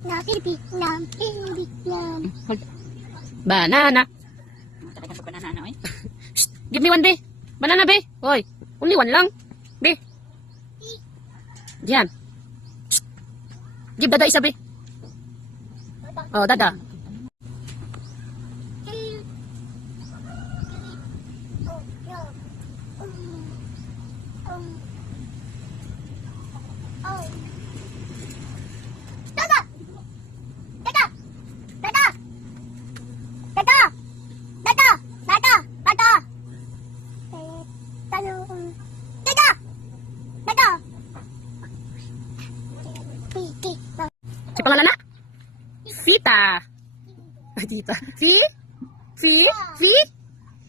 Hold. Banana. Give me one, be. Banana, be. Hoy. Only one lang. Be. Diyan. Give dada isa, be. Oh, dada. Si pangalan na? Sita. Sita.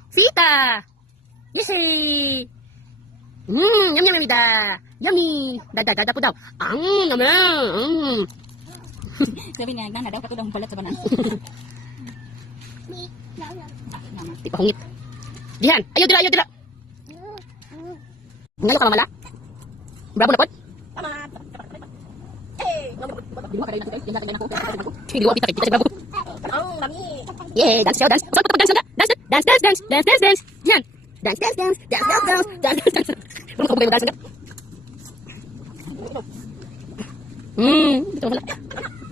Sita. Yesay. Yum yum yum da. Yummy. Dada po daw. Naman. Sabi niya, nana daw katulong balat sa banan. Di pa hungit. Dihan. Ayaw dila. Ngalo ka mamala? Bravo na po. Di mo kaya natin ako. Hindi mo kita bravo. Yeah, dance. Dance. Diyan. Dance. Ano ka ba yung dance? Ito wala.